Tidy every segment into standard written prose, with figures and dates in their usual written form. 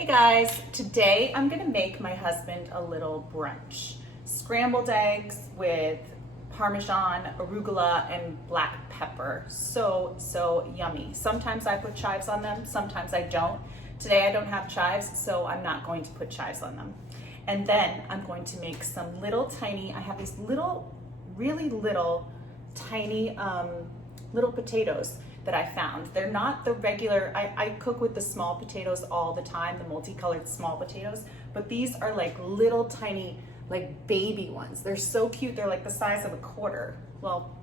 Hey guys, today I'm gonna make my husband a little brunch. Scrambled eggs with Parmesan, arugula, and black pepper. So yummy. Sometimes I put chives on them, sometimes I don't. Today I don't have chives, so I'm not going to put chives on them. And then I'm going to make some little tiny, I have these little, really little, tiny little potatoes that I found. They're not the regular, I cook with the small potatoes all the time, the multicolored small potatoes, but these are like little tiny, like baby ones. They're so cute. They're like the size of a quarter. Well,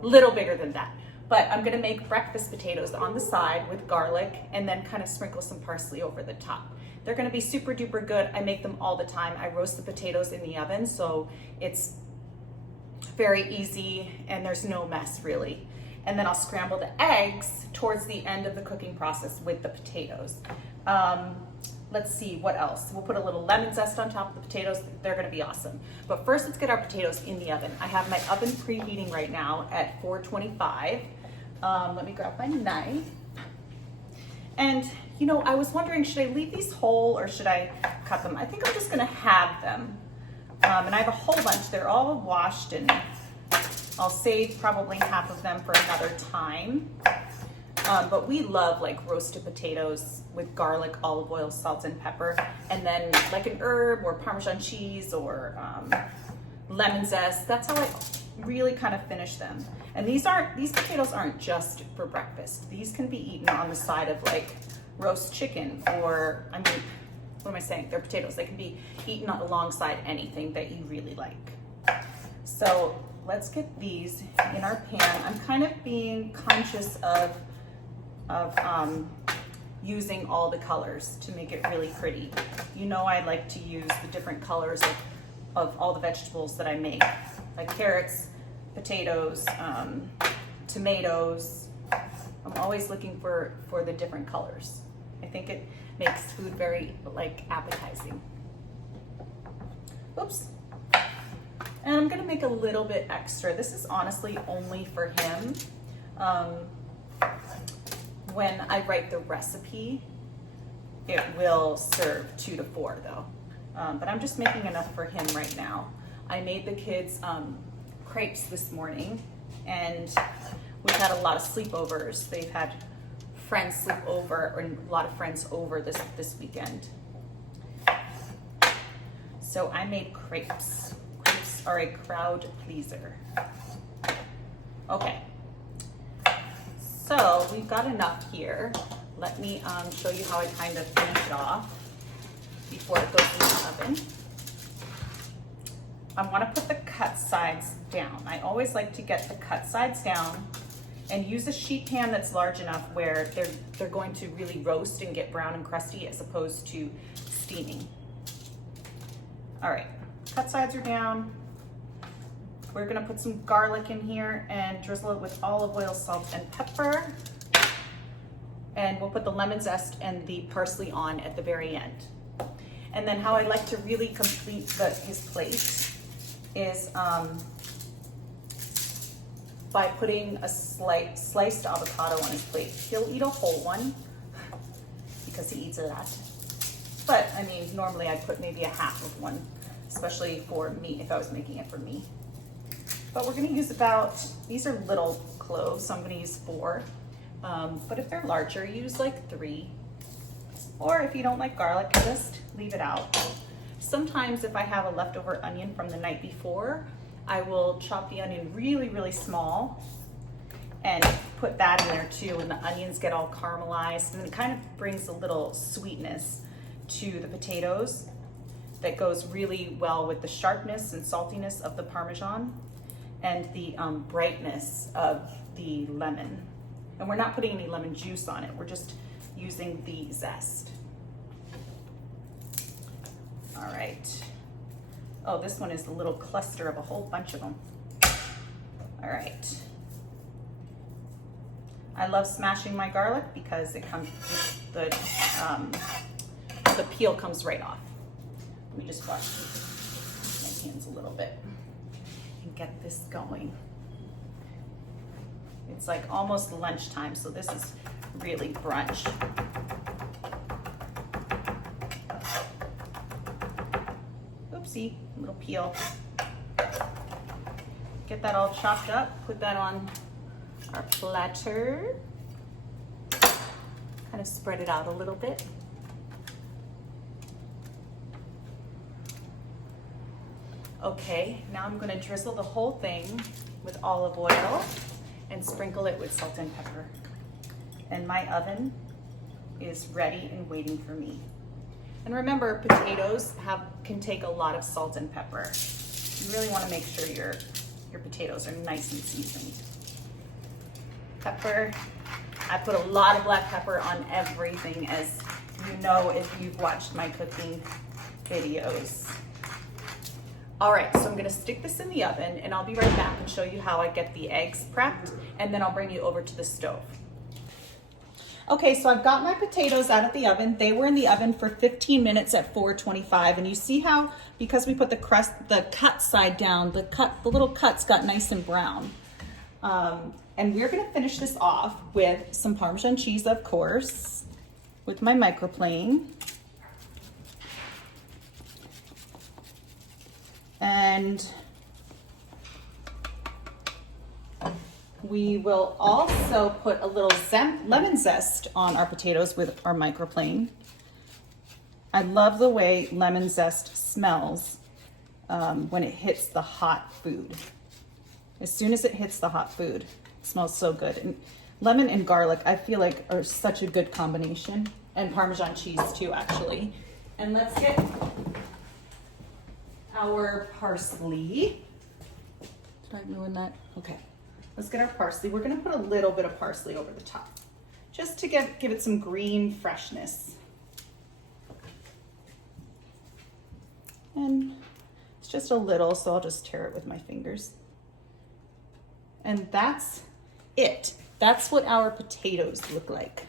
little bigger than that. But I'm gonna make breakfast potatoes on the side with garlic and then kind of sprinkle some parsley over the top. They're gonna be super duper good. I make them all the time. I roast the potatoes in the oven, so it's very easy and there's no mess really. And then I'll scramble the eggs towards the end of the cooking process with the potatoes. Let's see, what else? We'll put a little lemon zest on top of the potatoes. They're gonna be awesome. But first, let's get our potatoes in the oven. I have my oven preheating right now at 425. Let me grab my knife. And you know, I was wondering, should I leave these whole or should I cut them? I think I'm just gonna have them. And I have a whole bunch. They're all washed and I'll save probably half of them for another time. But we love like roasted potatoes with garlic, olive oil, salt, and pepper. And then like an herb or Parmesan cheese or lemon zest. That's how I really kind of finish them. And these potatoes aren't just for breakfast. These can be eaten on the side of like roast chicken or, I mean, what am I saying? They're potatoes. They can be eaten alongside anything that you really like. So let's get these in our pan. I'm kind of being conscious of using all the colors to make it really pretty. You know, I like to use the different colors of all the vegetables that I make, like carrots, potatoes, tomatoes. I'm always looking for the different colors. I think it makes food very like appetizing. Oops. And I'm gonna make a little bit extra. This is honestly only for him. When I write the recipe, it will serve 2 to 4 though. But I'm just making enough for him right now. I made the kids crepes this morning and we've had a lot of sleepovers. They've had friends sleep over or a lot of friends over this weekend. So I made crepes. Are a crowd pleaser. Okay, so we've got enough here. Let me show you how I kind of finish it off before it goes in the oven. I want to put the cut sides down. I always like to get the cut sides down and use a sheet pan that's large enough where they're going to really roast and get brown and crusty as opposed to steaming. All right, cut sides are down. We're gonna put some garlic in here and drizzle it with olive oil, salt, and pepper. And we'll put the lemon zest and the parsley on at the very end. And then how I like to really complete his plate is by putting a sliced avocado on his plate. He'll eat a whole one because he eats a lot. But I mean, normally I'd put maybe a half of one, especially for me, if I was making it for me. But we're gonna use these are little cloves, so I'm gonna use 4. But if they're larger, use like 3. Or if you don't like garlic, just leave it out. Sometimes if I have a leftover onion from the night before, I will chop the onion really, really small and put that in there too, and the onions get all caramelized, and it kind of brings a little sweetness to the potatoes that goes really well with the sharpness and saltiness of the Parmesan and the brightness of the lemon. And we're not putting any lemon juice on it. We're just using the zest. All right. Oh, this one is a little cluster of a whole bunch of them. All right. I love smashing my garlic because it comes, the peel comes right off. Let me just wash my hands a little bit and get this going. It's like almost lunchtime, so this is really brunch. see, a little peel. Get that all chopped up, put that on our platter. Kind of spread it out a little bit. Okay, now I'm gonna drizzle the whole thing with olive oil and sprinkle it with salt and pepper. And my oven is ready and waiting for me. And remember, potatoes can take a lot of salt and pepper. You really wanna make sure your potatoes are nice and seasoned. Pepper, I put a lot of black pepper on everything, as you know if you've watched my cooking videos. All right, so I'm gonna stick this in the oven and I'll be right back and show you how I get the eggs prepped, and then I'll bring you over to the stove. Okay, so I've got my potatoes out of the oven. They were in the oven for 15 minutes at 425, and you see how, because we put the cut side down, the little cuts got nice and brown. And we're gonna finish this off with some Parmesan cheese, of course, with my microplane. And we will also put a little lemon zest on our potatoes with our microplane. I love the way lemon zest smells when it hits the hot food. As soon as it hits the hot food, it smells so good. And lemon and garlic, I feel like, are such a good combination. And Parmesan cheese too, actually. And let's get our parsley. Did I ruin that? Okay. Let's get our parsley. We're gonna put a little bit of parsley over the top, just to give it some green freshness. And it's just a little, so I'll just tear it with my fingers. And that's it. That's what our potatoes look like.